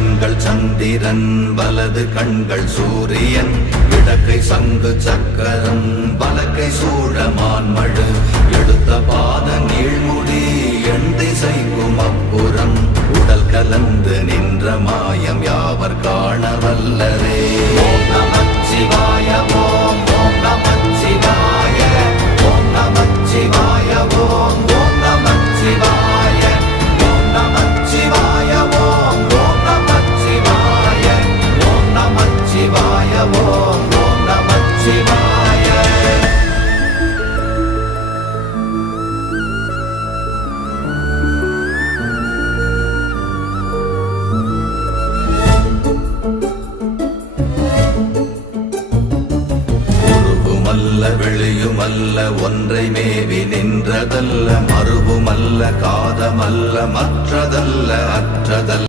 கண்கள் சந்திரன் வலது கண்கள் சூரியன் இடக்கை சங்கு சக்கரம் வலக்கை சூழமான்மழு எடுத்த பாத நீழ்முடி எண் திசைக்கும் அப்புறம் உடல் கலந்து நின்ற மாயம் யாவர் காண வல்லரே. ஓம் நமச்சிவாய ஓம் ஓம் நமச்சிவாய ஓம் நமச்சிவாய ஓம் ஓம் நமச்சிவாய ஓம் நமச்சிவாய ஓம் ஓம் நமச்சிவாய ஓம் நமச்சிவாய ஓம் ஓம் நமச்சிவாய. வெளியுமல்ல ஒன்றை மேவி நின்றதல்ல மறுவுமல்ல காதமல்ல மற்றதல்ல அற்றதல்ல